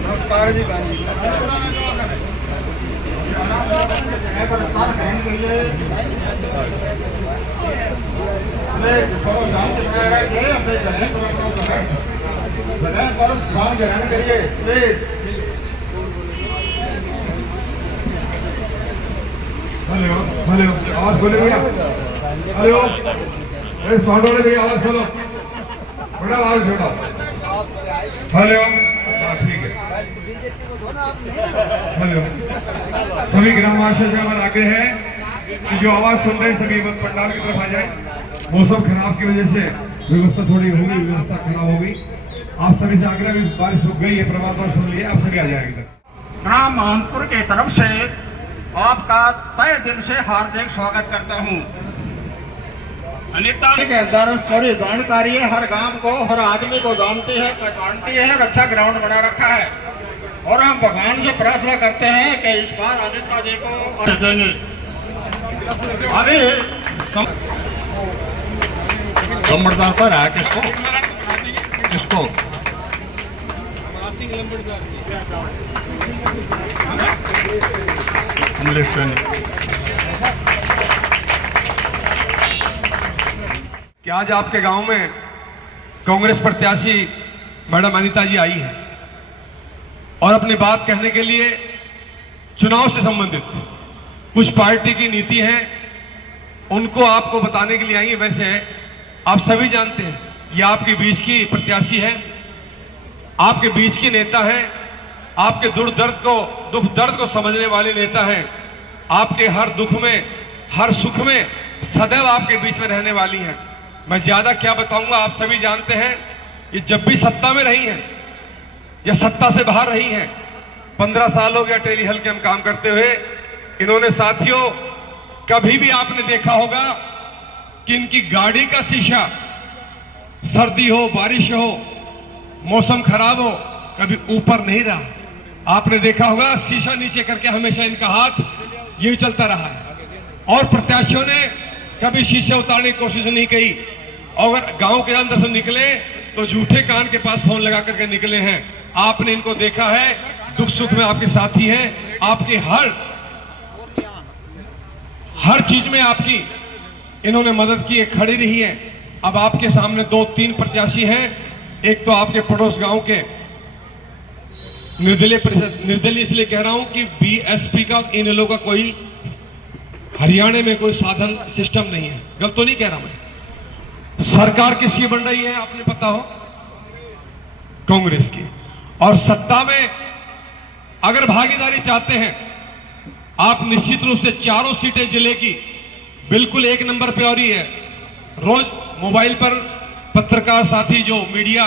नमस्कार जी। Hello hello, आवाज खोलो भैया। हेलो, अरे साउंड वाले भैया आवाज खोलो, बड़ा आवाज छोड़ो। हेलो, ठीक है। हेलो, सभी ग्रामवासियों से हमारा आग्रह है कि जो आवाज सुन रहे हैं सभी पंडाल की तरफ आ जाए। मौसम खराब की वजह से व्यवस्था थोड़ी होगी, व्यवस्था खराब होगी। आप सभी से आग्रह है, बारिश रुक गई है, प्रभात बारिश सुन लिया, आप सभी आ जाएंगे। ग्राम मोहनपुर की तरफ से आपका तहे दिल से हार्दिक स्वागत करता हूँ। अनिता के अंदर पूरी जानकारी है, हर गांव को, हर आदमी को जानती है, पहचानती है। अच्छा ग्राउंड बना रखा है और हम भगवान से प्रार्थना करते हैं कि इस बार अनिता जी को देंगे। अभी लंबड़दार पर है, किसको किसको कि आज आपके गांव में कांग्रेस प्रत्याशी मैडम अनीता जी आई है और अपनी बात कहने के लिए चुनाव से संबंधित कुछ पार्टी की नीति है उनको आपको बताने के लिए आई है। वैसे आप सभी जानते हैं ये आपके बीच की प्रत्याशी है, आपके बीच की नेता है, आपके दुख दर्द को समझने वाले नेता है, आपके हर दुख में हर सुख में सदैव आपके बीच में रहने वाली है। मैं ज्यादा क्या बताऊंगा, आप सभी जानते हैं ये जब भी सत्ता में रही हैं या सत्ता से बाहर रही हैं, 15 साल हो गया टेली हल के हम काम करते हुए। इन्होंने साथियों कभी भी आपने देखा होगा कि इनकी गाड़ी का शीशा सर्दी हो बारिश हो मौसम खराब हो कभी ऊपर नहीं रहा। आपने देखा होगा शीशा नीचे करके हमेशा इनका हाथ यही चलता रहा है और प्रत्याशियों ने कभी शीशे उतारने की कोशिश नहीं की। अगर गांव के अंदर से निकले तो झूठे कान के पास फोन लगा करके निकले हैं। आपने इनको देखा है, दुख सुख में आपके साथी हैं, आपकी हर चीज में आपकी इन्होंने मदद की है, खड़ी रही है। अब आपके सामने 2-3 प्रत्याशी हैं। एक तो आपके पड़ोस गांव के निर्दलीय इसलिए कह रहा हूं कि बीएसपी का इन लोगों का कोई हरियाणा में कोई साधन सिस्टम नहीं है। गलत तो नहीं कह रहा मैं। सरकार किसकी बन रही है आपने पता हो, कांग्रेस की। और सत्ता में अगर भागीदारी चाहते हैं आप निश्चित रूप से चारों सीटें जिले की बिल्कुल एक नंबर पे हो रही है। रोज मोबाइल पर पत्रकार साथी जो मीडिया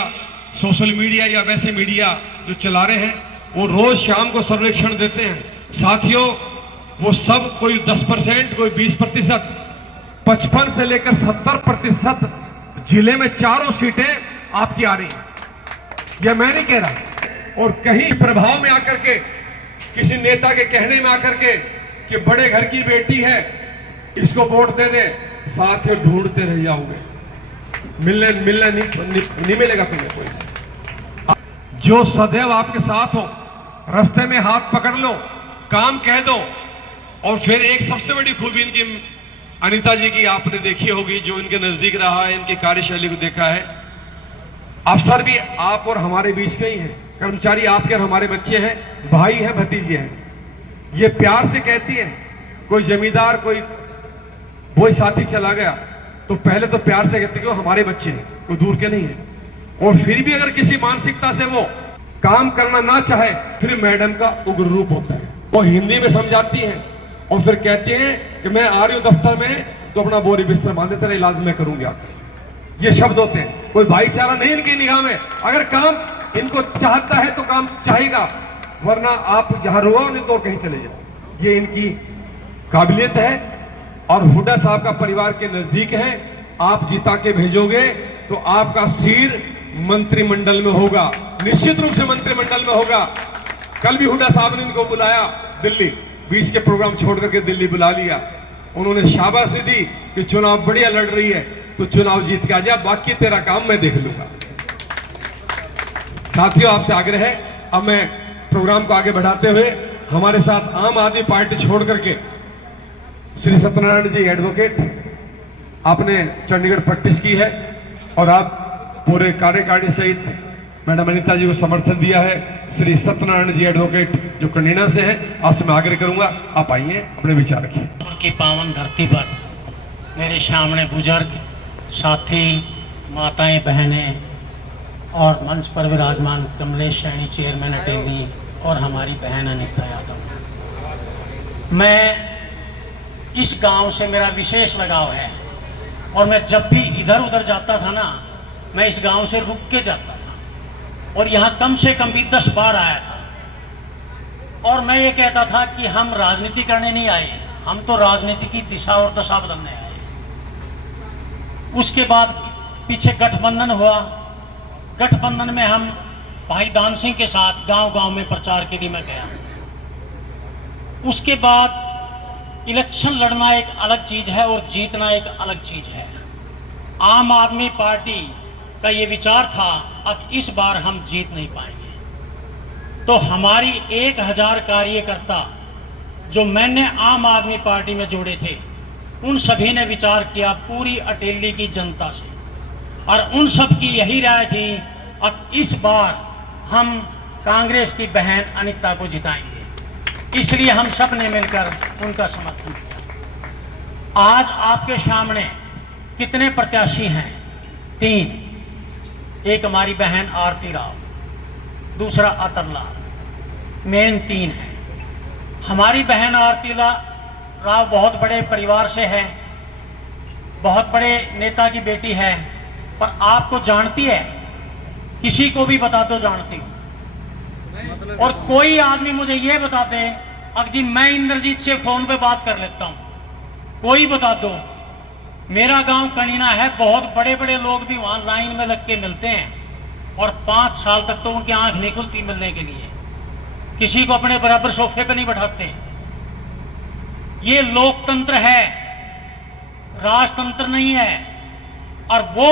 सोशल मीडिया या वैसे मीडिया जो चला रहे हैं वो रोज शाम को सर्वेक्षण देते हैं। साथियों वो सब कोई 10%, कोई 20%, 55 से लेकर 70% जिले में चारों सीटें आपकी आ रही हैं। यह मैं नहीं कह रहा। और कहीं प्रभाव में आकर के किसी नेता के कहने में आकर के कि बड़े घर की बेटी है इसको वोट दे दे, साथियों ढूंढते रह जाओगे, मिलने नहीं मिलेगा तुम्हें कोई। जो सदैव आपके साथ हो, रास्ते में हाथ पकड़ लो, काम कह दो। और फिर एक सबसे बड़ी खूबी इनकी अनीता जी की आपने देखी होगी, जो इनके नजदीक रहा है, इनकी कार्यशैली को देखा है। अफसर भी आप और हमारे बीच के ही हैं, कर्मचारी आपके और हमारे बच्चे हैं, भाई हैं, भतीजे हैं। ये प्यार से कहती है, कोई जमींदार कोई साथी चला गया तो पहले तो प्यार से कहते कि वो हमारे बच्चे हैं, कोई दूर के नहीं है। और फिर भी अगर किसी मानसिकता से वो काम करना ना चाहे फिर मैडम का उग्र रूप होता है। वो हिंदी में समझाती है और फिर कहती हैं कि मैं आ रही हूं दफ्तर में तो अपना बोरी बिस्तर बांधे, तेरा इलाज मैं करूंगी आपका। ये शब्द होते हैं। कोई भाईचारा नहीं इनकी निगाह में। अगर काम इनको चाहता है तो काम चाहेगा, वरना आप जहां रुआ नहीं तो कहीं चले जाओ। ये इनकी काबिलियत है। और हुड्डा साहब का परिवार के नजदीक है, आप जिता के भेजोगे तो आपका सिर मंत्रिमंडल में होगा, निश्चित रूप से मंत्रिमंडल में होगा। कल भी हुड्डा साहब ने इनको बुलाया दिल्ली, बीच के प्रोग्राम छोड़ करके दिल्ली बुला लिया। उन्होंने शाबाशी दी कि चुनाव बढ़िया लड़ रही है तो चुनाव जीत के आ जा, बाकी तेरा काम मैं देख लूंगा। साथियों, आपसे आग्रह है, अब मैं प्रोग्राम को आगे बढ़ाते हुए हमारे साथ आम आदमी पार्टी छोड़ करके श्री सत्यनारायण जी एडवोकेट, आपने चंडीगढ़ प्रैक्टिस की है और आप पूरे कार्यकारिणी सहित मैडम अनिता जी को समर्थन दिया है। श्री सत्यनारायण जी एडवोकेट जो कनीना से है, आपसे मैं आग्रह करूंगा, आप आइए, अपने विचार रखिए। की पावन धरती पर मेरे सामने बुजुर्ग साथी, माताएं, बहनें और मंच पर विराजमान कमलेश सैनी, चेयरमैन अटेली, और हमारी बहन अनिता यादव। मैं इस गांव से मेरा विशेष लगाव है और मैं जब भी इधर उधर जाता था ना, मैं इस गांव से रुक के जाता था और यहाँ कम से कम भी 10 बार आया था। और मैं ये कहता था कि हम राजनीति करने नहीं आए, हम तो राजनीति की दिशा और दशा बदलने आए। उसके बाद पीछे गठबंधन हुआ, गठबंधन में हम भाई दान सिंह के साथ गांव-गांव में प्रचार के लिए मैं गया। उसके बाद इलेक्शन लड़ना एक अलग चीज है और जीतना एक अलग चीज है। आम आदमी पार्टी का ये विचार था अब इस बार हम जीत नहीं पाएंगे, तो हमारी 1000 कार्यकर्ता जो मैंने आम आदमी पार्टी में जोड़े थे, उन सभी ने विचार किया पूरी अटेली की जनता से, और उन सब की यही राय थी अब इस बार हम कांग्रेस की बहन अनिता को जिताएंगे। इसलिए हम सब ने मिलकर उनका समर्थन किया। आज आपके सामने कितने प्रत्याशी हैं? 3। एक हमारी बहन आरती राव, दूसरा अतरलाल, मेन 3 है। हमारी बहन आरती राव बहुत बड़े परिवार से है, बहुत बड़े नेता की बेटी है, पर आपको जानती है, किसी को भी बता दो जानती हूं। और कोई आदमी मुझे ये बता दे, अब जी मैं इंद्रजीत से फोन पे बात कर लेता हूं, कोई बता दो। मेरा गांव कनीना है, बहुत बड़े बड़े लोग भी वहां लाइन में लग के मिलते हैं और 5 साल तक तो उनकी आंख नहीं खुलती मिलने के लिए, किसी को अपने बराबर सोफे पे नहीं बैठाते। ये लोकतंत्र है, राजतंत्र नहीं है। और वो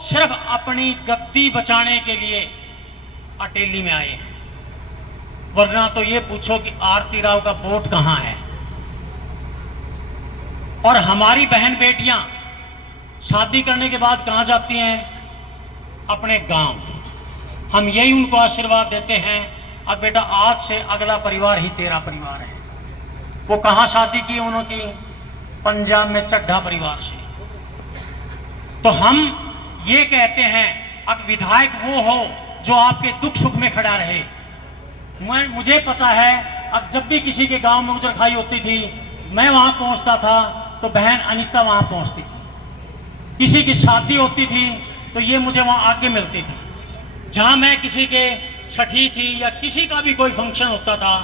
सिर्फ अपनी गद्दी बचाने के लिए अटेली में आए हैं, वरना तो ये पूछो कि आरती राव का वोट कहां है। और हमारी बहन बेटियां शादी करने के बाद कहां जाती हैं? अपने गांव। हम यही उनको आशीर्वाद देते हैं, अब बेटा आज से अगला परिवार ही तेरा परिवार है। वो कहां शादी की उन्होंने? पंजाब में चड्ढा परिवार से। तो हम ये कहते हैं अब विधायक वो हो जो आपके दुख सुख में खड़ा रहे। मुझे पता है, अब जब भी किसी के गांव में उजर खाई होती थी, मैं वहां पहुंचता था तो बहन अनिता वहां पहुंचती थी। किसी की शादी होती थी तो ये मुझे वहां आके मिलती थी। जहां मैं किसी के छठी थी या किसी का भी कोई फंक्शन होता था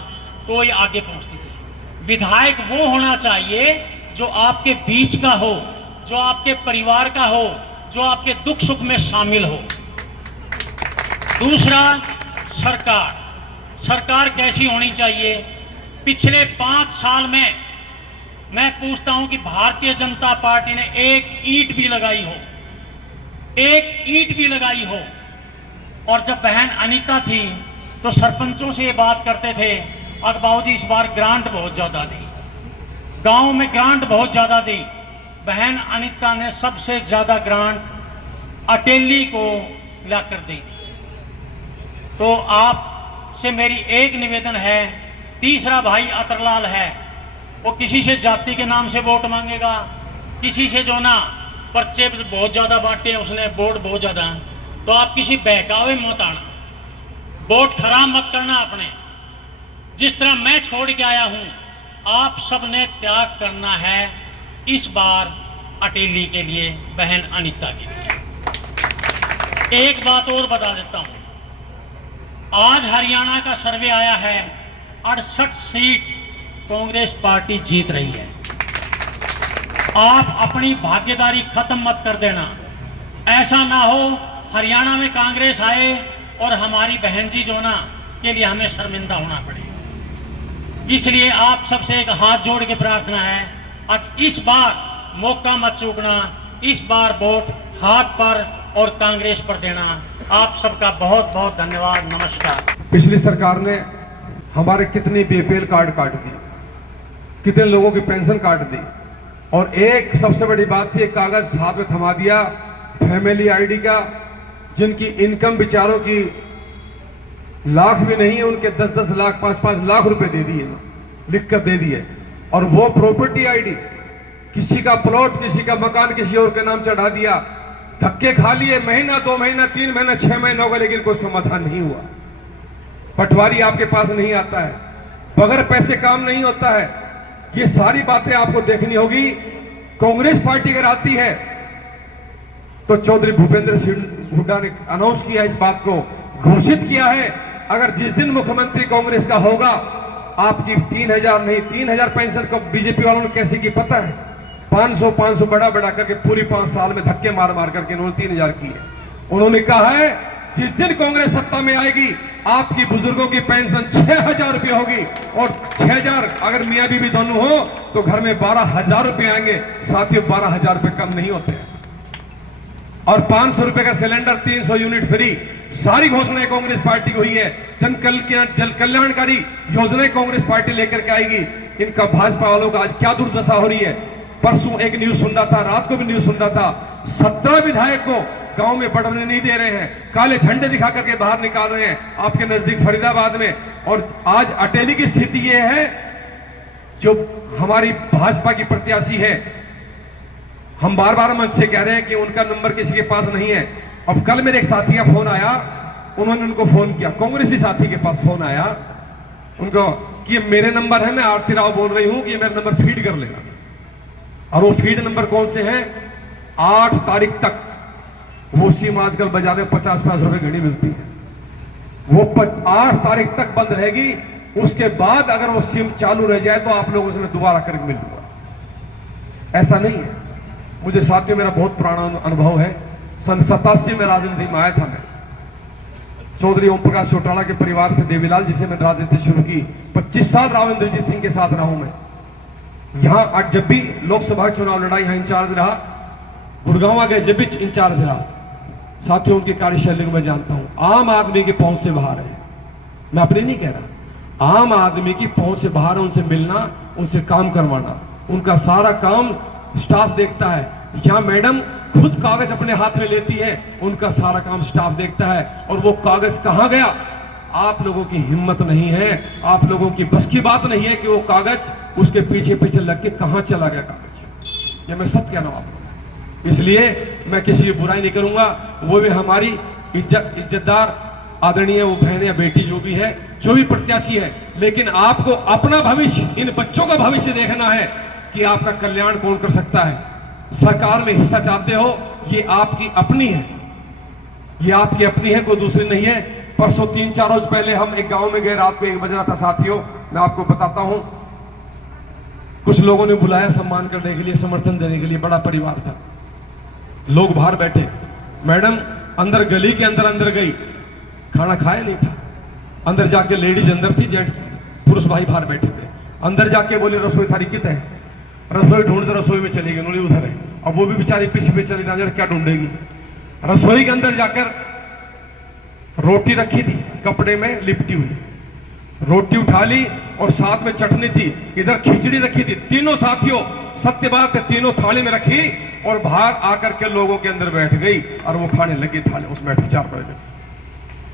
तो ये आगे पहुंचती थी। विधायक वो होना चाहिए जो आपके बीच का हो, जो आपके परिवार का हो, जो आपके दुख सुख में शामिल हो। दूसरा, सरकार कैसी होनी चाहिए? पिछले 5 साल में मैं पूछता हूं कि भारतीय जनता पार्टी ने एक ईंट भी लगाई हो, एक ईंट भी लगाई हो? और जब बहन अनिता थी तो सरपंचों से ये बात करते थे, अब बाबूजी इस बार ग्रांट बहुत ज्यादा दी, गांव में ग्रांट बहुत ज्यादा दी। बहन अनिता ने सबसे ज्यादा ग्रांट अटेली को लाकर दी थी। तो आपसे मेरी एक निवेदन है। तीसरा भाई अतरलाल है, वो किसी से जाति के नाम से वोट मांगेगा, किसी से जो ना पर्चे बहुत ज्यादा बांटे हैं उसने, वोट बहुत ज्यादा। तो आप किसी बहकावे मत आना, वोट खराब मत करना अपने। जिस तरह मैं छोड़ के आया हूं, आप सबने त्याग करना है इस बार अटेली के लिए, बहन अनिता के लिए। एक बात और बता देता हूं, आज हरियाणा का सर्वे आया है, 68 सीट कांग्रेस पार्टी जीत रही है। आप अपनी भागीदारी खत्म मत कर देना। ऐसा ना हो हरियाणा में कांग्रेस आए और हमारी बहन जी जो ना के लिए हमें शर्मिंदा होना पड़े। इसलिए आप सबसे एक हाथ जोड़ के प्रार्थना है, अब इस बार मौका मत चूकना, इस बार वोट हाथ पर और कांग्रेस पर देना। आप सबका बहुत बहुत धन्यवाद। नमस्कार। पिछली सरकार ने हमारे कितने बीपीएल कार्ड काट दिए, कितने लोगों की पेंशन काट दी, और एक सबसे बड़ी बात थी, एक कागज हाथ में थमा दिया फैमिली आईडी का, जिनकी इनकम बेचारों की लाख भी नहीं है, उनके 10-10 लाख 5-5 लाख रुपए दे दिए, लिख कर दे दिए। और वो प्रॉपर्टी आईडी, किसी का प्लॉट, किसी का मकान किसी और के नाम चढ़ा दिया, धक्के खा लिए, महीना 2 महीना 3 महीना 6 महीना हो गए, लेकिन कोई समाधान नहीं हुआ। पटवारी आपके पास नहीं आता है, बगैर पैसे काम नहीं होता है। ये सारी बातें आपको देखनी होगी। कांग्रेस पार्टी अगर आती है तो चौधरी भूपेंद्र सिंह हुड्डा ने अनाउंस किया, इस बात को घोषित किया है, अगर जिस दिन मुख्यमंत्री कांग्रेस का होगा, आपकी 3000 नहीं 3000 पेंशन को बीजेपी वालों ने कैसे की पता है? 500 बढ़ा करके पूरी 5 साल में धक्के मार करके उन्होंने 3000 की है। उन्होंने कहा है जिस दिन कांग्रेस सत्ता में आएगी, आपकी बुजुर्गों की पेंशन 6000 रुपये होगी, और 6000 अगर मियां बीवी दोनों हो तो घर में 12000 रुपये आएंगे। साथियों, 12000 रुपये कम नहीं होते हैं। और 500 रुपए का सिलेंडर, 300 यूनिट फ्री, सारी घोषणाएं कांग्रेस पार्टी की हुई है। जन कल्याणकारी योजनाएं कांग्रेस पार्टी लेकर के आएगी। इनका भाजपा वालों का आज क्या दुर्दशा हो रही है। परसों एक न्यूज सुन रहा था, रात को भी न्यूज सुन रहा था, 17 विधायक को गांव में बढ़ने नहीं दे रहे हैं, काले झंडे दिखा करके बाहर निकाल रहे हैं आपके नजदीक फरीदाबाद में। और आज अटेली की स्थिति यह है, जो हमारी भाजपा की प्रत्याशी है, हम बार बार मंच से कह रहे हैं कि उनका नंबर किसी के पास नहीं है। अब कल मेरे एक साथी का फोन आया, उन्होंने उनको फोन किया, कांग्रेसी साथी के पास फोन आया उनको कि मेरे नंबर है, मैं आरती राव बोल रही हूं कि मेरा नंबर फीड कर लेना। और वो फीड नंबर कौन से हैं? 8 तारीख तक वो सिम आजकल बाजार में 50-50 रुपए घड़ी मिलती है, वो 8 तारीख तक बंद रहेगी। उसके बाद अगर वो सिम चालू रह जाए तो आप लोगों से मैं दोबारा करके मिल लूंगा। ऐसा नहीं है। मुझे साथियों, मेरा बहुत पुराना अनुभव है। सन 87 में राजनीति में आया था मैं, चौधरी ओम प्रकाश चौटाला के परिवार से, देवीलाल जी से मैंने राजनीति शुरू की। 25 साल राव इंद्रजीत सिंह के साथ रहा हूं मैं। यहां आज जब भी लोकसभा चुनाव लड़ा, यहां इंचार्ज रहा, गुड़गांव आ गए जब भी इंचार्ज रहा। साथियों, उनकी कार्यशैली को मैं जानता हूं, आम आदमी की पहुंच से बाहर है। मैं अपने नहीं कह रहा, आम आदमी की पहुंच से बाहर, उनसे मिलना, उनसे काम करवाना, उनका सारा काम स्टाफ देखता है। यहां मैडम खुद कागज अपने हाथ में लेती है, उनका सारा काम स्टाफ देखता है। और वो कागज कहां गया? आप लोगों की हिम्मत नहीं है, आप लोगों की बस की बात नहीं है कि वो कागज उसके पीछे पीछे लग के कहां चला गया कागज। ये मैं सत्य कहना आपको। इसलिए मैं किसी की बुराई नहीं करूंगा। वो भी हमारी इज्जतदार आदरणीय वो बहन या बेटी जो भी है, जो भी प्रत्याशी है, लेकिन आपको अपना भविष्य, इन बच्चों का भविष्य देखना है कि आपका कल्याण कौन कर सकता है। सरकार में हिस्सा चाहते हो, ये आपकी अपनी है, ये आपकी अपनी है, कोई दूसरी नहीं है। परसों 3-4 रोज पहले हम एक गांव में गए, रात को 1 बज रहा था। साथियों, मैं आपको बताता हूं, कुछ लोगों ने बुलाया सम्मान करने के लिए, समर्थन देने के लिए, बड़ा परिवार था, लोग बाहर बैठे। मैडम अंदर गली के अंदर गई, खाना खाया नहीं था। अंदर जाके लेडीज अंदर थी, जेंट्स पुरुष भाई बाहर बैठे थे। अंदर जाके बोले रसोई थाली कित है, रसोई ढूंढते रसोई में चली गई, उन्होंने उधर है। अब वो भी बेचारी पीछे चली, ना जाने क्या ढूंढेगी। रसोई के अंदर जाकर रोटी रखी थी, कपड़े में लिपटी हुई, रोटी उठा ली और साथ में चटनी थी, इधर खिचड़ी रखी थी। तीनों साथियों, सत्य बात है, तीनों थाली में रखी और बाहर आकर के लोगों के अंदर बैठ गई और वो खाने लगी थाली उसमें बैठी,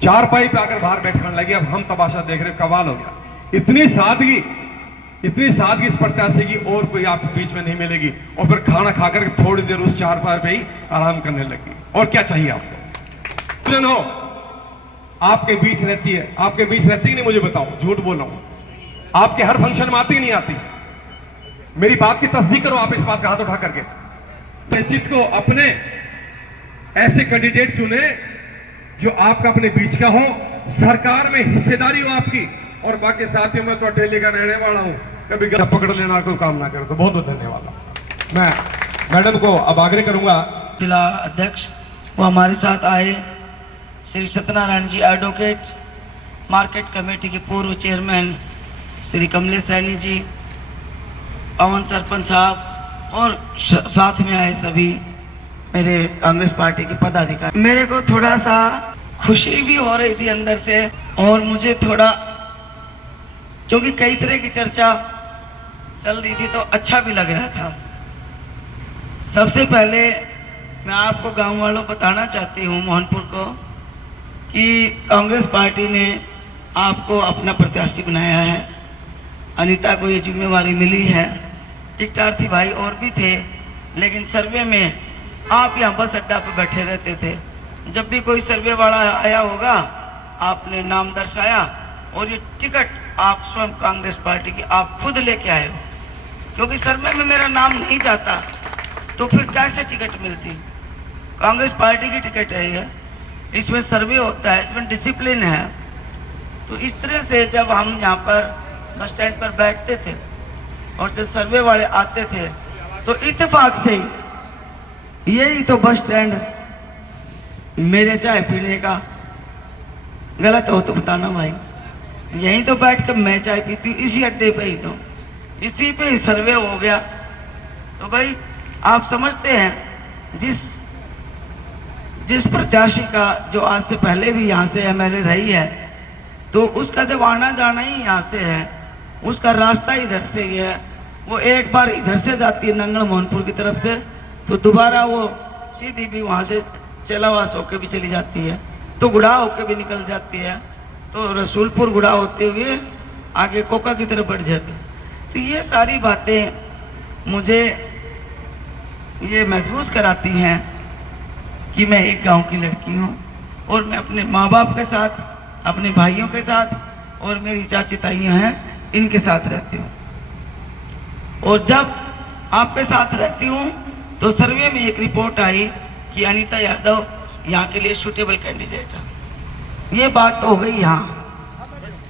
चारपाई पे आकर बाहर बैठने लगी। अब हम तमाशा देख रहे, कमाल हो गया। इतनी सादगी इस प्रत्याशी की और कोई आपके बीच में नहीं मिलेगी। और फिर खाना खाकर थोड़ी देर उस चारपाई पे ही आराम करने लगी। और क्या चाहिए आपको? हो आपके बीच रहती है, आपके बीच रहती ही नहीं, मुझे बताओ, झूठ बोल रहा हूं। आपके हर फंक्शन में आती नहीं आती? मेरी बात की तस्दीक करो आप इस बात का हाथ उठा करके। निश्चित को अपने ऐसे कैंडिडेट चुने जो आपका अपने बीच का हो, सरकार में हिस्सेदारी हो आपकी। और बाकी साथियों, में तो अटेली का रहने वाला हूं, कभी पकड़ लेना कोई काम ना करे तो बहुत बहुत धन्यवाद। मैं मैडम को अब आग्रह करूंगा, जिला अध्यक्ष वो हमारे साथ आए, श्री सत्यनारायण जी एडवोकेट, मार्केट कमेटी के पूर्व चेयरमैन श्री कमलेश सैनी जी, पवन सरपंच साहब और साथ में आए सभी मेरे कांग्रेस पार्टी के पदाधिकारी। मेरे को थोड़ा सा खुशी भी हो रही थी अंदर से, और मुझे थोड़ा, क्योंकि कई तरह की चर्चा चल रही थी तो अच्छा भी लग रहा था। सबसे पहले मैं आपको गांव वालों को बताना चाहती हूं, मोहनपुर को, कि कांग्रेस पार्टी ने आपको अपना प्रत्याशी बनाया है। अनीता को ये जिम्मेवारी मिली है। टिकटार्थी भाई और भी थे, लेकिन सर्वे में आप यहाँ बस अड्डा पर बैठे रहते थे। जब भी कोई सर्वे वाला आया होगा, आपने नाम दर्शाया और ये टिकट आप स्वयं कांग्रेस पार्टी की आप खुद लेके आए हो, क्योंकि सर्वे में मेरा नाम नहीं जाता तो फिर कैसे टिकट मिलती। कांग्रेस पार्टी की टिकट है ये, इसमें सर्वे होता है, इसमें डिसिप्लिन है। तो इस तरह से जब हम यहाँ पर बस स्टैंड पर बैठते थे और जब सर्वे वाले आते थे तो इत्तेफाक से यही तो बस स्टैंड मेरे चाय पीने का, गलत हो तो बताना भाई, यहीं तो बैठ कर मैं चाय पीती हूँ, इसी अड्डे पे ही, तो इसी पे ही सर्वे हो गया। तो भाई आप समझते हैं, जिस प्रत्याशी का जो आज से पहले भी यहाँ से एमएलए रही है, तो उसका जब आना जाना ही यहाँ से है, उसका रास्ता इधर से ही है। वो एक बार इधर से जाती है नंगल मोहनपुर की तरफ से, तो दोबारा वो सीधी भी वहाँ से चेलावास होके भी चली जाती है, तो गुड़ा होके भी निकल जाती है, तो रसूलपुर गुड़ा होते हुए आगे कोका की तरफ बढ़ जाती है। तो ये सारी बातें मुझे ये महसूस कराती हैं कि मैं एक गांव की लड़की हूँ और मैं अपने माँ बाप के साथ, अपने भाइयों के साथ और मेरी चाची ताइयाँ हैं, इनके साथ रहती हूँ। और जब आपके साथ रहती हूँ तो सर्वे में एक रिपोर्ट आई कि अनीता यादव यहाँ के लिए सूटेबल कैंडिडेट है। ये बात तो हो गई यहाँ।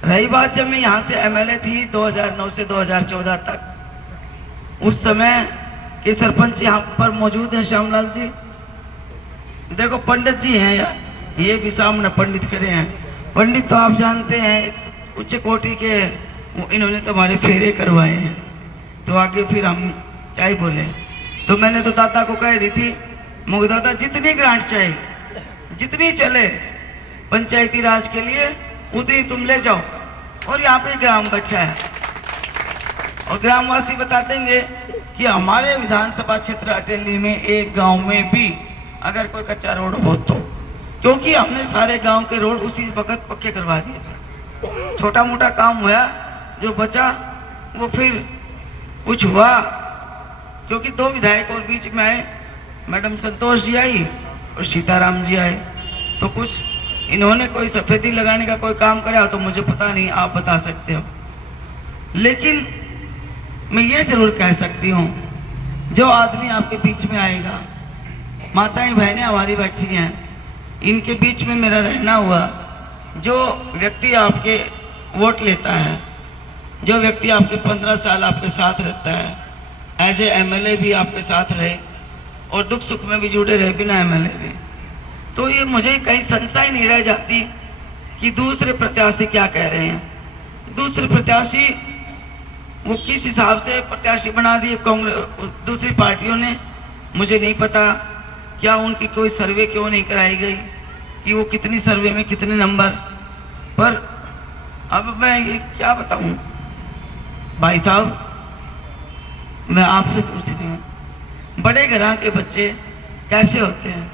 रही बात जब मैं यहाँ से एमएलए थी 2009 से 2014 तक, उस समय के सरपंच यहाँ पर मौजूद है श्यामलाल जी, देखो पंडित जी हैं यार, ये भी सामने पंडित खड़े हैं। पंडित तो आप जानते हैं एक उच्च कोटि के, इन्होंने तो हमारे फेरे करवाए हैं, तो आगे फिर हम क्या ही बोले। तो मैंने तो दादा को कह दी थी, मुझे दादा जितनी ग्रांट चाहिए, जितनी चले पंचायती राज के लिए, उतनी तुम ले जाओ। और यहाँ पे ग्राम बच्चा है और ग्रामवासी बता देंगे कि हमारे विधानसभा क्षेत्र अटेली में एक गांव में भी अगर कोई कच्चा रोड हो तो, क्योंकि हमने सारे गांव के रोड उसी वक्त पक्के करवा दिए थे। छोटा मोटा काम हुआ, जो बचा वो फिर कुछ हुआ, क्योंकि दो विधायक और बीच में आए, मैडम संतोष जी आई और सीताराम जी आए, तो कुछ इन्होंने कोई सफेदी लगाने का कोई काम करा तो मुझे पता नहीं, आप बता सकते हो। लेकिन मैं ये जरूर कह सकती हूँ, जो आदमी आपके बीच में आएगा, माताएं बहनें हमारी बैठी हैं, इनके बीच में मेरा रहना हुआ, जो व्यक्ति आपके वोट लेता है, जो व्यक्ति आपके 15 साल आपके साथ रहता है, एज ए एमएलए भी आपके साथ रहे और दुख सुख में भी जुड़े रहे बिना एमएलए भी, तो ये मुझे कहीं संशय नहीं रह जाती कि दूसरे प्रत्याशी क्या कह रहे हैं। दूसरे प्रत्याशी वो किस हिसाब से प्रत्याशी बना दिए कांग्रेस दूसरी पार्टियों ने, मुझे नहीं पता। क्या उनकी कोई सर्वे क्यों नहीं कराई गई कि वो कितनी सर्वे में कितने नंबर पर। अब मैं ये क्या बताऊं भाई साहब, मैं आपसे पूछ रही हूँ, बड़े घरां के बच्चे कैसे होते हैं?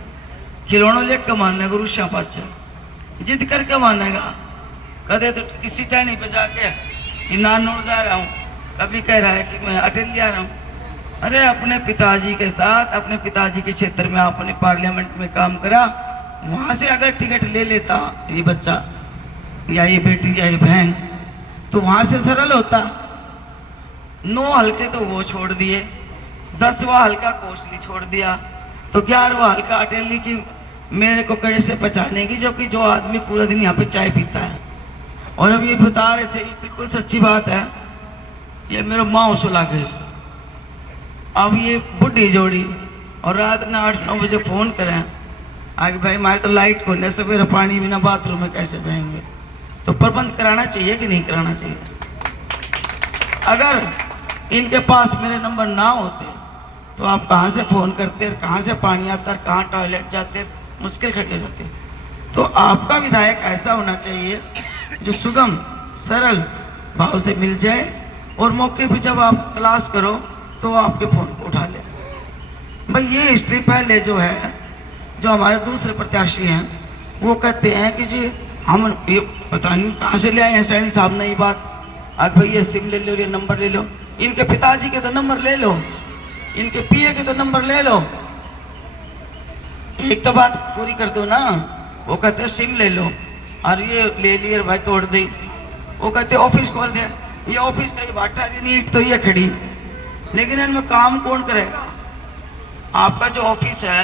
खिलौनों ले कमाने गुरु शापाचा जिद करके मानेगा, कदे तो किसी टहनी पे जाके कि नानोर जा रहा हूँ, कभी कह रहा है कि मैं अटेली आ रहा हूँ। अरे अपने पिताजी के साथ, अपने पिताजी के क्षेत्र में आपने पार्लियामेंट में काम करा, वहाँ से अगर टिकट ले लेता ये बच्चा या ये बेटी या ये बहन, तो वहाँ से सरल होता। 9 हल्के तो वो छोड़ दिए, 10वां हल्का कोसली छोड़ दिया, तो 11वां हल्का अटेली की मेरे को कैसे पहचानेगी, जबकि जो आदमी पूरा दिन यहाँ पे चाय पीता है। और अब ये बता रहे थे, बिल्कुल सच्ची बात है, ये मेरा माँ सुला के, अब ये बुढ़ी जोड़ी और रात में 8-9 बजे फोन करें, आगे भाई हमारे तो लाइट को न सवेरे पानी बिना बाथरूम में कैसे जाएंगे। तो प्रबंध कराना चाहिए कि नहीं कराना चाहिए? अगर इनके पास मेरे नंबर ना होते तो आप कहाँ से फ़ोन करते, कहाँ से पानी आता, कहाँ टॉयलेट जाते, मुश्किल खड़ी हो जाती। तो आपका विधायक ऐसा होना चाहिए जो सुगम सरल भाव से मिल जाए और मौके पे जब आप तलाश करो तो वो आपके फ़ोन को उठा ले। भाई ये हिस्ट्री पहले जो है, जो हमारे दूसरे प्रत्याशी हैं वो कहते हैं कि जी हम ये पता नहीं कहाँ से ले आए हैं सैनी साहब ने ये बात, अब भाई ये सिम ले लो, ये नंबर ले लो, इनके पिताजी के तो नंबर ले लो, इनके पीए के तो नंबर ले लो, एक तो बात पूरी कर दो ना। वो कहते हैं सिम ले लो और ये ले लिए भाई तोड़ दी। वो कहते ऑफिस खोल दे, ये ऑफिस का ये बाटा नीट तो ये खड़ी, लेकिन इनमें काम कौन करेगा? आपका जो ऑफिस है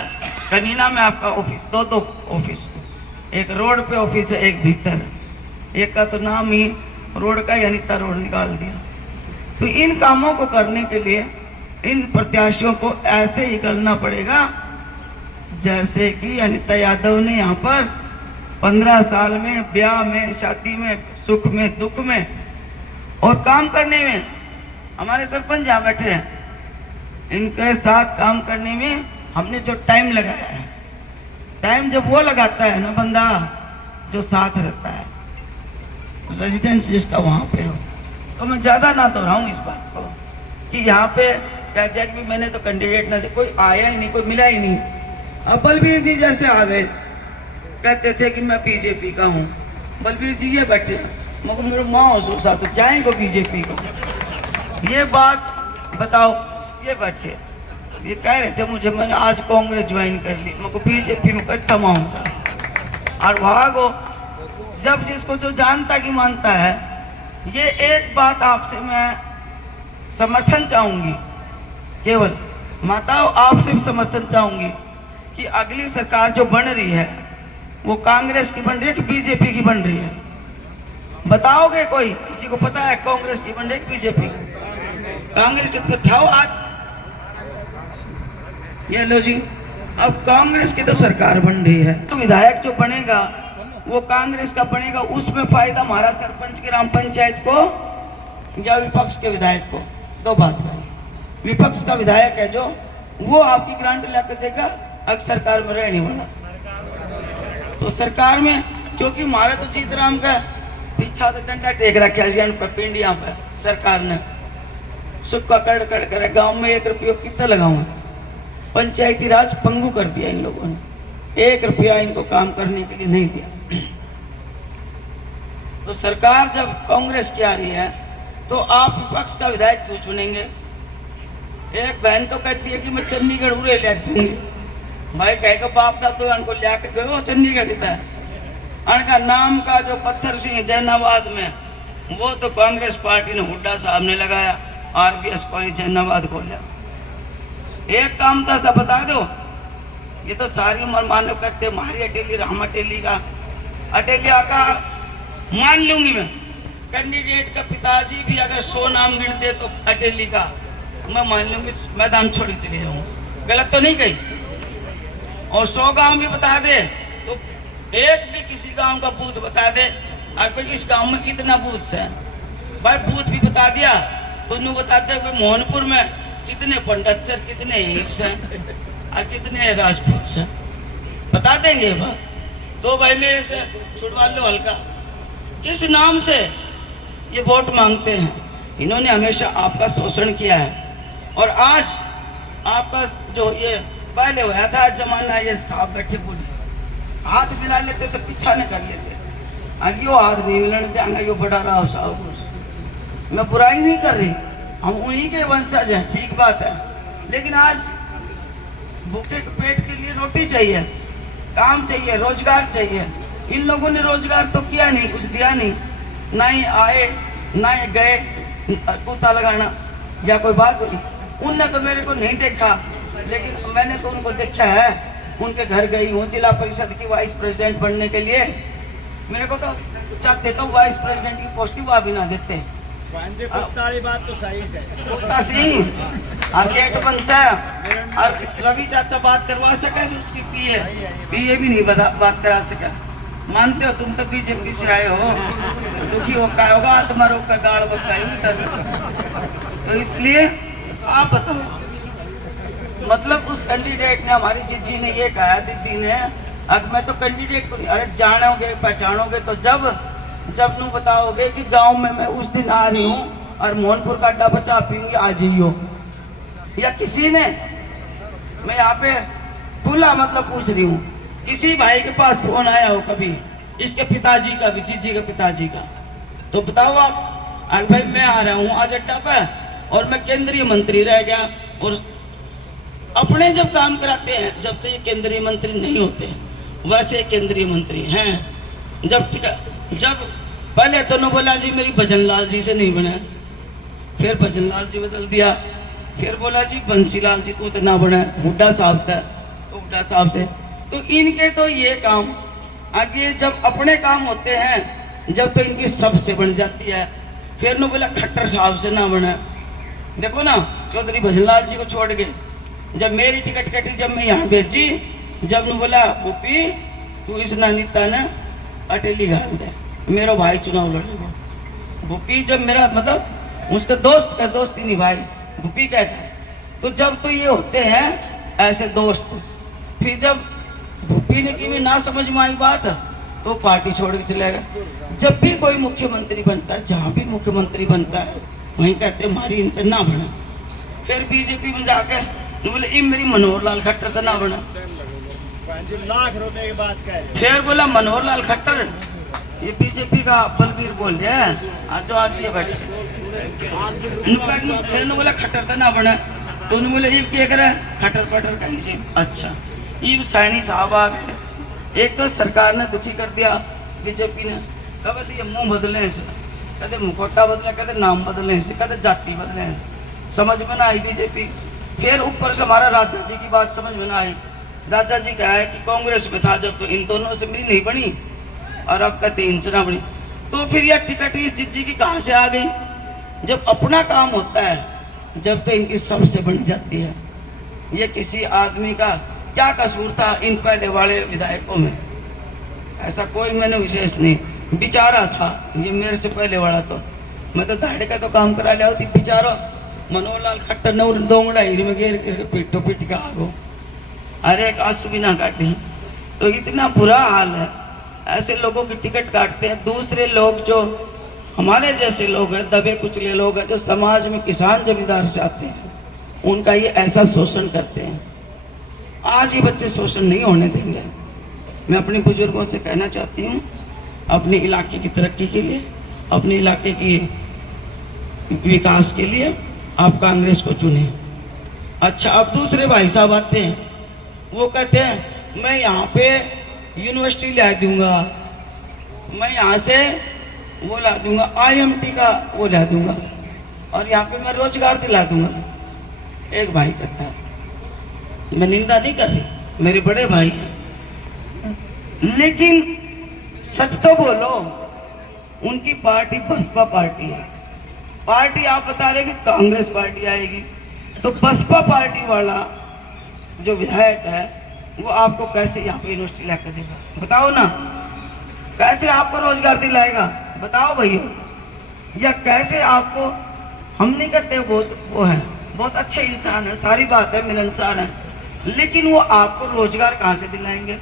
कनीना में, आपका ऑफिस दो ऑफिस, एक रोड पे ऑफिस है, एक भीतर, एक का तो नाम ही रोड का अनिता रोड निकाल दिया। तो इन कामों को करने के लिए इन प्रत्याशियों को ऐसे ही करना पड़ेगा जैसे कि अनिता यादव ने यहाँ पर 15 साल में ब्याह में, शादी में, सुख में, दुख में और काम करने में, हमारे सरपंच यहाँ बैठे हैं, इनके साथ काम करने में हमने जो टाइम लगाया है, टाइम जब वो लगाता है ना बंदा जो साथ रहता है, रेजिडेंस जिसका वहाँ पे हो, तो मैं ज़्यादा ना दोहराऊँ इस बात को कि यहाँ पे कहते हैं कि मैंने तो कैंडिडेट ना दे, कोई आया ही नहीं, कोई मिला ही नहीं। अब बलबीर जी जैसे आ गए, कहते थे कि मैं बीजेपी का हूँ, बलबीर जी ये बैठे, मगर मेरे माँ सोचा तो क्या इनको बीजेपी को, ये बात बताओ, ये बैठे ये कह रहे थे मुझे, मैंने आज कांग्रेस ज्वाइन कर ली, मेरे को बीजेपी में कट्टा माऊंगा और भागो। जब जिसको जो जानता कि मानता है, ये एक बात आपसे मैं समर्थन चाहूंगी, केवल माताओं आपसे भी समर्थन चाहूंगी कि अगली सरकार जो बन रही है वो कांग्रेस की बन रही है कि बीजेपी की बन रही है? बताओगे कोई? किसी को पता है कांग्रेस की बन रही है बीजेपी? कांग्रेस की तो उठाओ हाथ, ये लो जी, अब कांग्रेस की तो सरकार बन रही है, तो विधायक जो बनेगा वो कांग्रेस का बनेगा, उसमें फायदा हमारा सरपंच की ग्राम पंचायत को या विपक्ष के विधायक को? दो बात है, विपक्ष का विधायक है जो, वो आपकी ग्रांट लाकर देगा, अगर सरकार में रहने वाला तो सरकार में, क्योंकि हमारा तो जीत राम का पीछा तो डंडा टेक रखा है पिंडिया पर सरकार ने, सुखा कड़ करे, गांव में 1 रुपया कितना लगाऊं, पंचायती राज पंगु कर दिया इन लोगों ने, 1 रुपया इनको काम करने के लिए नहीं दिया। तो सरकार जब कांग्रेस की आ रही है तो आप विपक्ष का विधायक क्यों चुनेंगे? एक बहन तो कहती है कि मैं चंडीगढ़ उड़े ले दूंगी, भाई कह के बाप था तो उनको लिया के गए चंडीगढ़ है, उनका नाम का जो पत्थर सिंह जैनाबाद में, वो तो कांग्रेस पार्टी ने हुड्डा साहब ने लगाया, RBS कॉलेज जैनाबाद खोला। एक काम था सब बता दो, ये तो सारी उम्र मानो कहते मारी अटेली राम अटेली का, अटेलिया का मान लूंगी मैं, कैंडिडेट का पिताजी भी अगर 100 नाम गिन दे तो अटेली का मैं मान लूंगी, मैदान छोड़ी चली जाऊंगा, गलत तो नहीं कही। और 100 गांव भी बता दे तो एक भी किसी गांव का बूथ बता दे, अब इस गांव में कितना बूथ है, भाई बूथ भी बता दिया तो न्यू बताते हुए मोहनपुर में कितने पंडित सर, कितने हिंस हैं और कितने राजपूत हैं, बता देंगे ये बात। तो भाई मेरे से छुड़वा लो हल्का, किस नाम से ये वोट मांगते हैं? इन्होंने हमेशा आपका शोषण किया है, और आज आपका जो ये पहले हुआ था जमाना, ये साहब बैठे बोले हाथ मिला लेते तो पीछा नहीं कर लेते, आगे वो हाथ नहीं मिलाने देंगे, यो बड़ा रहा साहब, मैं बुराई नहीं कर रही, हम उन्हीं के वंशज हैं, ठीक बात है, लेकिन आज भूखे पेट के लिए रोटी चाहिए, काम चाहिए, रोजगार चाहिए। इन लोगों ने रोजगार तो किया नहीं, कुछ दिया नहीं, ना ही आए ना ही गए कुत्ता लगाना या कोई बात हुई, उनने तो मेरे को नहीं देखा, लेकिन मैंने तो उनको देखा है, उनके घर गई हूँ जिला परिषद की वाइस प्रेसिडेंट बनने के लिए, मेरे को तो चाहते तो वाइस प्रेसिडेंट की पोस्ट ही भी ना देते। बात तो सही है, कुत्ता सिंह और गेट बंद से और रवि चाचा बात करवा सके, उसकी पीए भी नहीं बात करा सका। मानते हो तुम तो बीजेपी से आए हो, दुखी हो का होगा तुम्हारा का गाड़ बकाई, तो इसलिए आप बताओ मतलब उस कैंडिडेट ने, हमारी जीजी ने ये कहा, दीदी ने, अब मैं तो कैंडिडेट को नहीं, अरे जानोगे पहचानोगे तो जब नू बताओगे कि गांव में मैं उस दिन आ रही हूँ और मोहनपुर का अड्डा बचा पीऊंगी, आज ही हो। या किसी ने, मैं यहाँ पे खुला मतलब पूछ रही हूँ, किसी भाई के पास फोन आया हो कभी, इसके पिताजी का भी, जीजी के पिताजी का, तो बताओ आप, आज भाई मैं आ रहा हूँ आज अड्डा पे और मैं केंद्रीय मंत्री रह गया। और अपने जब काम कराते हैं, जब तो ये केंद्रीय मंत्री नहीं होते, वैसे केंद्रीय मंत्री हैं। जब पहले तो न बोला जी मेरी भजनलाल जी से नहीं बना, फिर भजनलाल जी बदल दिया, फिर बोला जी बंसीलाल जी को तो ना बना, हुड्डा साहब था तो हुड्डा साहब से। तो इनके तो ये काम आगे जब अपने काम होते हैं, जब तो इनकी सबसे बन जाती है, फिर न बोला खट्टर साहब से ना बना। देखो ना, चौधरी भजनलाल जी को छोड़ के जब मेरी टिकट कटी, जब मैं यहाँ भेजी, जब न बोला भूपी तू इस नानीता ने अटेली घाल दे, मेरा भाई चुनाव लड़ेगा। भूपी जब मेरा मतलब उसके दोस्त का दोस्ती निभाई, भूपी कहता है। तो जब तो ये होते हैं ऐसे दोस्त, फिर जब भूपी ने की में ना समझ में आई बात तो पार्टी छोड़ के चलेगा। जब भी कोई मुख्यमंत्री बनता है, जहाँ भी मुख्यमंत्री बनता है, वहीं कहते हमारी इनसे ना बना। फिर बीजेपी में जाकर बोले ये मेरी मनोहर लाल खट्टर से ना बना, लाख रुपए की बात कह। फिर बोला मनोहर लाल खट्टर, ये बीजेपी का बलबीर बोल रहे हैं, आज जो आज ये बैठे, फिर बोला खट्टर से ना बना, तो उन्होंने बोले ये क्या करे खट्टर पटर कहीं से। अच्छा, ये सैनी साहब आ गए, एक तो सरकार ने दुखी कर दिया बीजेपी ने, कभी ये मुंह बदले से, कदे मुखोटा बदले, कदे नाम बदले से, कदे जाति बदले, समझ में ना आई बीजेपी। फिर ऊपर से हमारा राजा जी की बात समझ में ना आई। राजा जी कहा है कि कांग्रेस में था जब तो इन दोनों से मेरी नहीं बनी, और अब कहते इनसे ना बनी। तो फिर यह टिकट इस जीजी की कहाँ से आ गई? जब अपना काम होता है, जब तो इनकी सबसे बन जाती है। ये किसी आदमी का क्या कसूर था इन पहले वाले विधायकों में? ऐसा कोई मैंने विशेष नहीं बिचारा था। ये मेरे से पहले वाला तो मैं तो दाढ़ी का तो काम करा लिया होती, बिचारा मनोहर लाल खट्टर ने दोंगड़ा हीर में घेर के पीटो पीट के आगो, अरे एक आंसू भी ना काटी। तो इतना बुरा हाल है, ऐसे लोगों की टिकट काटते हैं। दूसरे लोग जो हमारे जैसे लोग हैं, दबे कुचले लोग हैं, जो समाज में किसान जमींदार से आते हैं, उनका ये ऐसा शोषण करते हैं। आज ये बच्चे शोषण नहीं होने देंगे। मैं अपने बुजुर्गों से कहना चाहती हूँ, अपने इलाके की तरक्की के लिए, अपने इलाके की विकास के लिए आप कांग्रेस को चुने। अच्छा, अब दूसरे भाई साहब आते हैं, वो कहते हैं मैं यहाँ पे यूनिवर्सिटी ला दूंगा, मैं यहाँ से वो ला दूंगा, IMT का वो ला दूंगा, और यहाँ पे मैं रोजगार दिला दूंगा। एक भाई कहता है, मैं निंदा नहीं कर रही, मेरे बड़े भाई हैं, लेकिन सच तो बोलो, उनकी पार्टी बसपा पार्टी है। पार्टी आप बता रहे कि कांग्रेस पार्टी आएगी, तो बसपा पार्टी वाला जो विधायक है वो आपको कैसे यहाँ पे यूनिवर्सिटी लाकर देगा? बताओ ना, कैसे आपको रोजगार दिलाएगा? बताओ भैया। या कैसे आपको, हम नहीं कहते वो है बहुत अच्छे इंसान है, सारी बात है, मिलनसार है, लेकिन वो आपको रोजगार कहाँ से दिलाएंगे?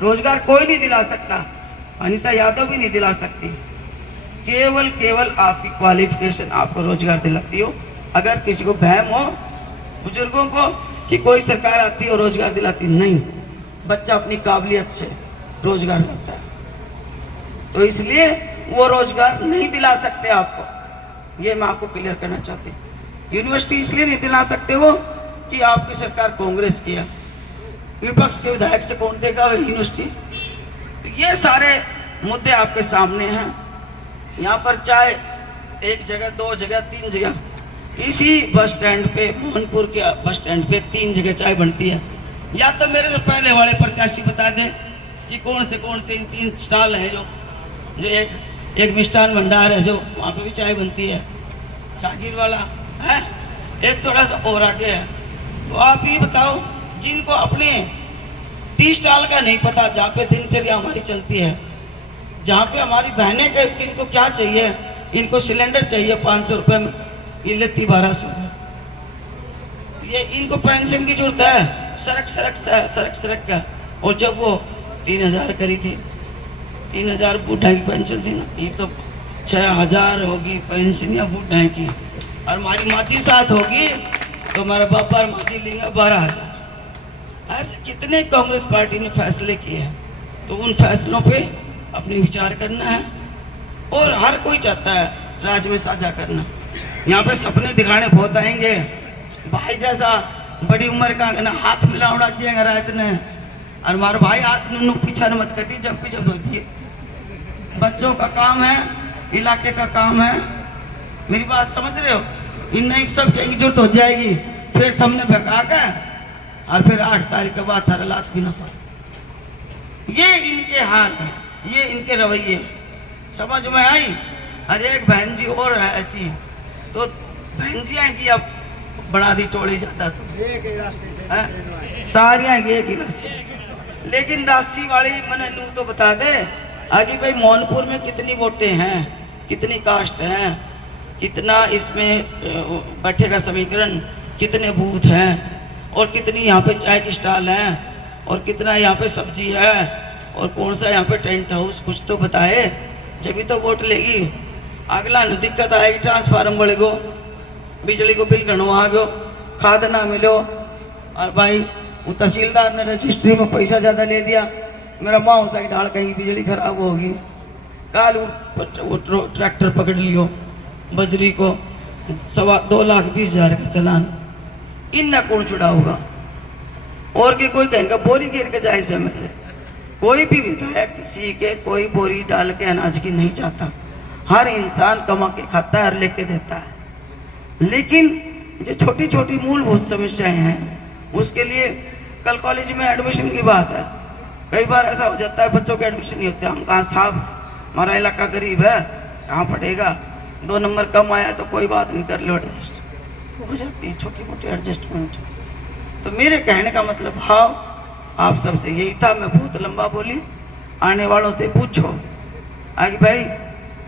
रोजगार कोई नहीं दिला सकता, अनीता यादव भी नहीं दिला सकती। केवल आपकी क्वालिफिकेशन आपको रोजगार दिलाती हो। अगर किसी को वहम हो बुजुर्गों को कि कोई सरकार आती है और रोजगार दिलाती, नहीं, बच्चा अपनी काबिलियत से रोजगार लाता है। तो इसलिए वो रोजगार नहीं दिला सकते आपको, ये मैं आपको क्लियर करना चाहती हूँ। यूनिवर्सिटी इसलिए नहीं दिला सकते हो कि आपकी सरकार कांग्रेस की है, विपक्ष के विधायक से कौन देगा यूनिवर्सिटी? तो ये सारे मुद्दे आपके सामने हैं। यहाँ पर चाहे एक जगह, दो जगह, तीन जगह, इसी बस स्टैंड पे, मोहनपुर के बस स्टैंड पे 3 जगह चाय बनती है। या तो मेरे से पहले वाले प्रत्याशी बता दें कि कौन से इन 3 स्टॉल हैं जो एक मिष्ठान भंडार है जो वहाँ पे भी चाय बनती है, जागीर वाला है, एक थोड़ा सा और आगे है। तो आप ये बताओ, जिनको अपने टी स्टॉल का नहीं पता, जहाँ पे दिनचर्या हमारी चलती है, जहाँ पे हमारी बहनें के इनको क्या चाहिए, इनको सिलेंडर चाहिए 500 रुपये में, ये लेती 1200। ये इनको पेंशन की जरूरत है, सरक का। और जब वो 3000 करी थी, 3000 बूढ़ा की पेंशन थी ना, ये तो 6000 होगी पेंशन या बूढ़ा की। और हमारी माची साथ होगी तो हमारा बापा और माची लेंगे 12000। ऐसे कितने कांग्रेस पार्टी ने फैसले किए हैं, तो उन फैसलों पे अपने विचार करना है। और हर कोई चाहता है राज्य में साझा करना। यहाँ पे सपने दिखाने बहुत आएंगे, भाई जैसा बड़ी उम्र का ना हाथ मिलावना चाहिए रात ने, और हमारे भाई हाथ नु पीछा मत करती जब पीछे धोती है। बच्चों का काम है, इलाके का काम है। मेरी बात समझ रहे हो? इन नहीं सब की जरूरत हो जाएगी, फिर हमने भगा कर और फिर 8 तारीख के बाद थारा लाश भी ना पड़ा। ये इनके हाल है, ये इनके रवैये समझ में आई। अरे एक बहन जी और है ऐसी, तो बहन जी की अब बना दी टोली जाता तो एक ही रास्ते से सारियाँ एक ही रास्ते। लेकिन राशि वाली मैंने नू तो बता दे आगे भाई, मौनपुर में कितनी वोटें हैं, कितनी कास्ट हैं, कितना इसमें बैठेगा समीकरण, कितने बूथ हैं, और कितनी यहाँ पे चाय की स्टॉल हैं, और कितना यहाँ पे सब्जी है, और कौन सा यहाँ पे टेंट हाउस, कुछ तो बताए जब तो वोट लेगी। अगला न दिक्कत आएगी, ट्रांसफार्मर बढ़ गो, बिजली को बिल गणवा गो, खाद ना मिलो, और भाई वो तहसीलदार ने रजिस्ट्री में पैसा ज़्यादा ले दिया, मेरा माँ साइड डाल कहीं बिजली खराब होगी, काल वो ट्रैक्टर पकड़ लियो बजरी को 2,20,000 का चलान, इन ना कौन छुड़ा होगा। और के कोई कहेंगे बोरी गिर के जाए से मेरे, कोई भी विधायक किसी के कोई बोरी डाल के अनाज की नहीं चाहता। हर इंसान कमा के खाता है और लेके देता है। लेकिन जो छोटी छोटी मूलभूत समस्याएं हैं उसके लिए, कल कॉलेज में एडमिशन की बात है, कई बार ऐसा हो जाता है बच्चों के एडमिशन नहीं होते। हम कहा साहब हमारा इलाका गरीब है, कहाँ पढ़ेगा, 2 नंबर कम आया तो कोई बात नहीं, कर लो एडजस्ट हो जाती है, छोटी मोटी एडजस्टमेंट। तो मेरे कहने का मतलब हाँ आप सबसे यही था, मैं बहुत लंबा बोली। आने वालों से पूछो आगे भाई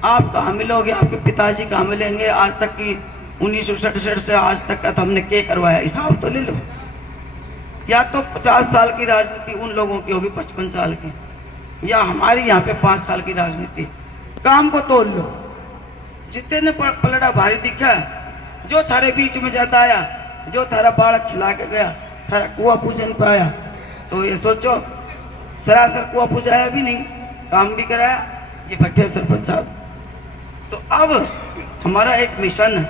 आप कहाँ मिलोगे, आपके पिताजी कहाँ मिलेंगे, आज तक की 1967 से आज तक का तो हमने क्या करवाया, हिसाब तो ले लो। या तो 50 साल की राजनीति उन लोगों की होगी 55 साल की, या हमारी यहाँ पे 5 साल की राजनीति। काम को तोड़ लो, जितने पलड़ा भारी दिखा, जो थारे बीच में जाता आया, जो थारा बालक खिला के गया, थारा कुआ पूजन पे आया, तो ये सोचो सरासर कुआ पूजाया भी नहीं, काम भी कराया, ये बैठे सरपंच साहब। तो अब हमारा एक मिशन है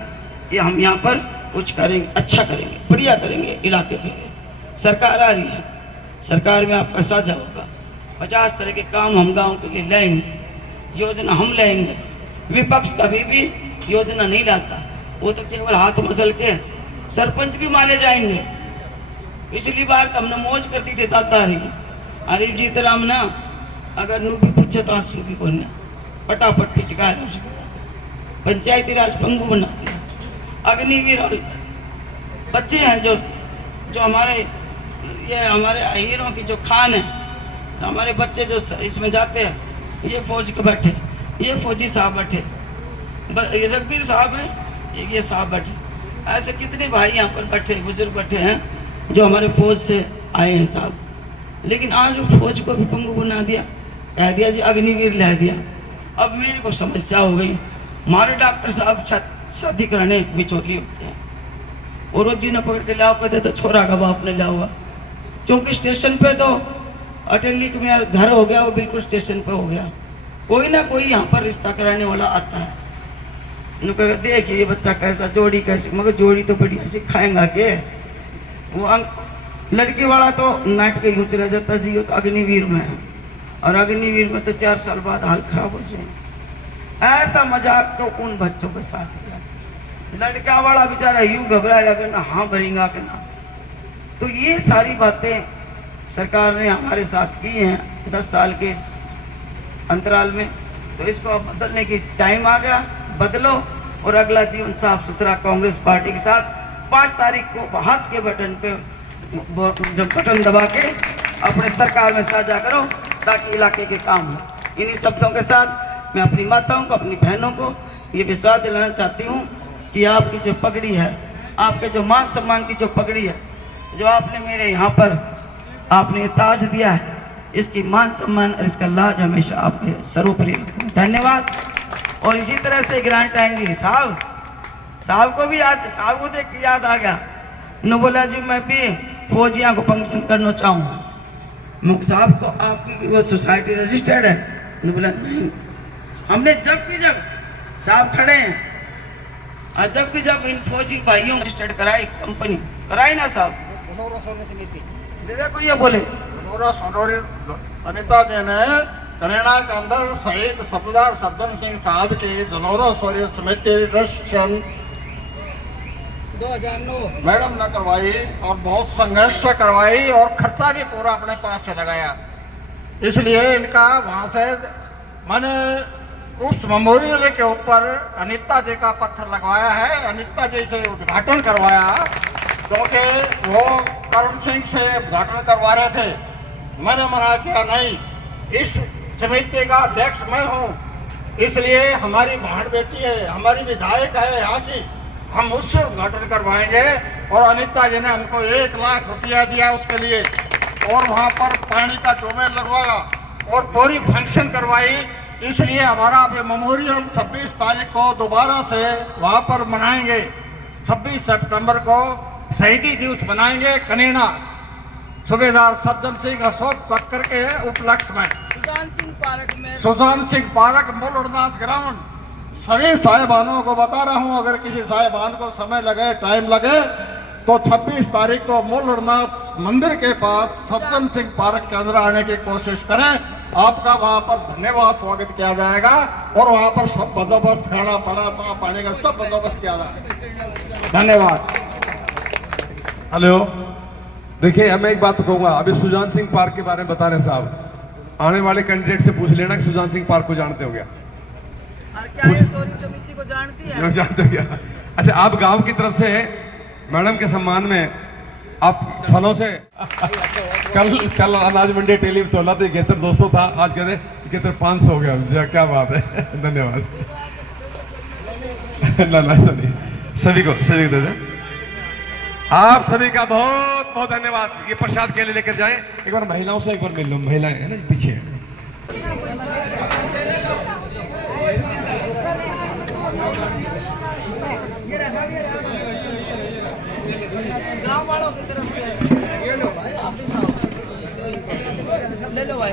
कि हम यहाँ पर कुछ करेंगे, अच्छा करेंगे, बढ़िया करेंगे इलाके के लिए। सरकार आ रही है, सरकार में आपका साझा होगा, 50 तरह के काम हम गाँव के लिए लाएंगे, योजना हम लाएंगे। विपक्ष कभी भी योजना नहीं लाता, वो तो केवल हाथ मसल के सरपंच भी मारे जाएंगे। पिछली बार तो हमने मौज कर दी थी दादारी, अरे जीत राम ना अगर नू भी पूछे तो आंसू भी बोलना, फटाफट पिचका पंचायती राज पंगु बना दिया। अग्निवीर और बच्चे हैं जो हमारे ये हमारे हीरों की जो खान है, हमारे बच्चे जो इसमें जाते हैं, ये फौज के बैठे, ये फौजी साहब बैठे, ये रघुवीर साहब है, ये साहब बैठे, ऐसे कितने भाई यहाँ पर बैठे, बुजुर्ग बैठे हैं जो हमारे फौज से आए हैं साहब। लेकिन आज वो फौज को भी पंगु बना दिया, कह दिया जी अग्निवीर ला दिया। अब मेरे को समस्या हो गई, हमारे डॉक्टर साहब शादी कराने बिचौली होते हैं, और रोज जी ने पकड़ के लाओ कहते तो छोरा का बाप ने लाओगा, क्योंकि स्टेशन पे तो अटेली में घर हो गया, वो बिल्कुल स्टेशन पे हो गया, कोई ना कोई यहाँ पर रिश्ता कराने वाला आता है। उन्होंने कहा देखिए ये बच्चा कैसा, जोड़ी कैसी, मगर जोड़ी तो बढ़िया सिखाएंगा के। वो लड़की वाला तो नाट के यूँ रह जाता जी, वो तो अग्निवीर में है, और अग्निवीर में तो 4 साल बाद हाल खराब हो जाए। ऐसा मजाक तो उन बच्चों के साथ किया, लड़का वाला बेचारा यूँ घबरा लगे ना, हाँ भरेंगा के ना। तो ये सारी बातें सरकार ने हमारे साथ की हैं 10 साल के इस अंतराल में, तो इसको बदलने की टाइम आ गया, बदलो और अगला जीवन साफ सुथरा कांग्रेस पार्टी के साथ 5 तारीख को हाथ के बटन पे बटन दबा के अपने सरकार में साझा करो, ताकि इलाके के काम हो। इन्हीं शब्दों के साथ मैं अपनी माताओं को, अपनी बहनों को ये विश्वास दिलाना चाहती हूँ कि आपकी जो पगड़ी है आपके जो मान सम्मान की जो पगड़ी है, जो आपने मेरे यहाँ पर आपने ताज दिया है, इसकी मान सम्मान और इसका लाज हमेशा आपके सर्वोपरि रखूं। धन्यवाद। और इसी तरह से ग्रांट आएंगी साहब को भी याद, साहब को देख के याद आ गया। न बोला जी मैं भी फौजिया को फंक्शन करना चाहूँ। मुख साहब को आपकी वो सोसाइटी रजिस्टर्ड है? न बोला नहीं। हमने जब साहब खड़े हैं, और जब इन फौजी भाइयों रजिस्टर्ड कराई, कंपनी कराई ना साहब, देखो ये बोले अनिता जी ने करेना के अंदर शहीद सफदार सज्जन सिंह साहब की धनौरा शौर्य समिति रजिस्ट्रेशन 2009 मैडम ने करवाई और बहुत संघर्ष से करवाई और खर्चा भी पूरा अपने पास से लगाया। इसलिए इनका वहां से मैंने उस मेमोरियल के ऊपर अनिता जी का पत्थर लगवाया है, अनिता जी से उद्घाटन करवाया, क्योंकि वो करुण सिंह से उद्घाटन करवा रहे थे। मैंने मना किया नहीं, इस समिति का अध्यक्ष मैं हूँ, इसलिए हमारी बहन बेटी है, हमारी विधायक है यहाँ की, हम उससे उद्घाटन करवाएंगे। और अनिता जी ने हमको 1 लाख रुपया दिया उसके लिए, और वहाँ पर पानी का ट्यूबवेल लगवाया और पूरी फंक्शन करवाई। इसलिए हमारा अब मेमोरियल 26 तारीख को दोबारा से वहाँ पर मनाएंगे। 26 सितंबर को शहीदी दिवस मनाएंगे कनेना सूबेदार सज्जन सिंह अशोक चक्कर के उपलक्ष्य में सुजान सिंह पार्क मोलनाथ ग्राउंड। सभी साहिबानों को बता रहा हूं, अगर किसी साहिबान को समय लगे, टाइम लगे, तो 26 तारीख को मोलनाथ मंदिर के पास सज्जन सिंह पार्क के अंदर आने की कोशिश करें। आपका वहां पर धन्यवाद स्वागत किया जाएगा और वहां पर सब बंदोबस्त, खाना पड़ा पानी का सब बंदोबस्त किया जाएगा। धन्यवाद। हेलो, देखिए मैं एक बात कहूंगा, अभी सुजान सिंह पार्क के बारे में बता रहे साहब, आने वाले कैंडिडेट से पूछ लेना कि सुजान सिंह पार्क को जानते हो क्या? क्या ये सौरी समिति को जानती है? जानते हो क्या? अच्छा, आप गांव की तरफ से मैडम के सम्मान में आप फलों से कल अनाज मंडी टेली तोला तो गेतर 200 था, आज कहते गेतर 500 हो गया। क्या बात है, धन्यवाद। ना सभी को दे दें। आप सभी का बहुत बहुत धन्यवाद। ये प्रसाद के लिए लेकर जाएं। एक बार महिलाओं से एक बार मिल लो, महिलाएं है ना पीछे। गांव वालों की तरफ से ले लो भाई।